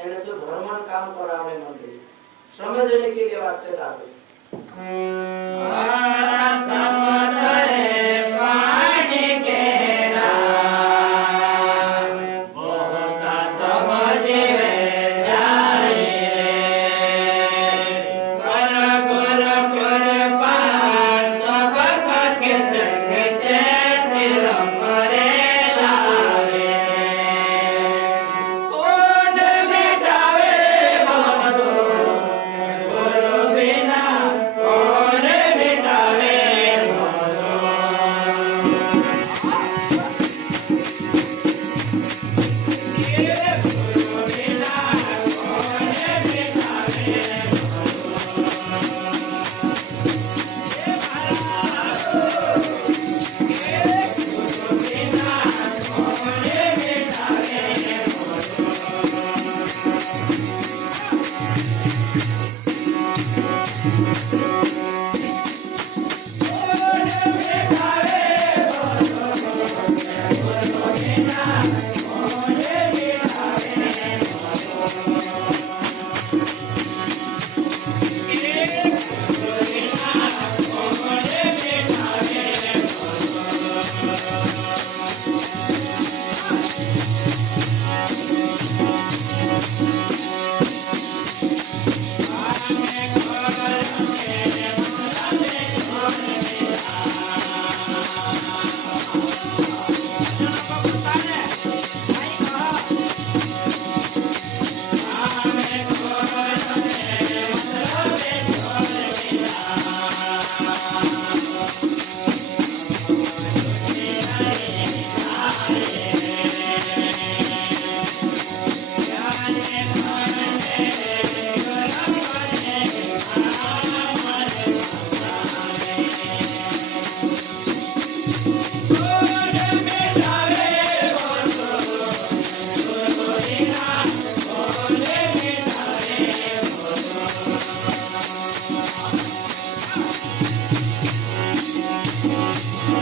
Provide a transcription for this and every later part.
એને જો ધર્મન કામ કરાવણે મંડી સમજणे के लिए बात से दादू મારા સમુદ્રે પાણી ઘેરા બહોતા સમજીવે જાય રે કર ગુર કૃપા સબ ખેચે ખેચે તિર પરે લાવે કોણ મિટાવે બધો ગુરુ વિના કોણ મિટાવે બધો ગુરુ વિના કોણ મિટાવે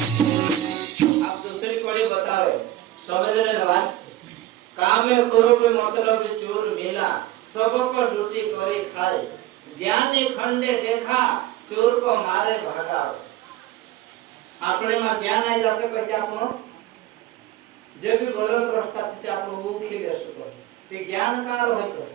आप दूसरी कड़ी बतावे समझने बात कामे करो कोई मतलब चोर मिला सबको लूटी करी खाए ज्ञानी खंडे देखा चोर को मारे भगाओ આપણે માં જ્ઞાન આવી જશે કે આપણો જે બી ગલત રસ્તા છે આપણો ઉખી લેશું તો તે જ્ઞાન કાળ હોય તો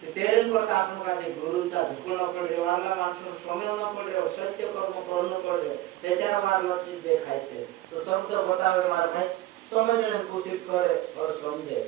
તે તેરેન કરતા આપણો કાજે ગુરુચા ઝુકણો પડ્યો વાલા માણસો સમયનો પડ્યો સત્ય કર્મ કરનો પડ્યો તે ત્યારે માર લક્ષી દેખાય છે તો શબ્દ બતાવે મારા ભાઈ સમજને કોશિશ કરે ઓર સમજે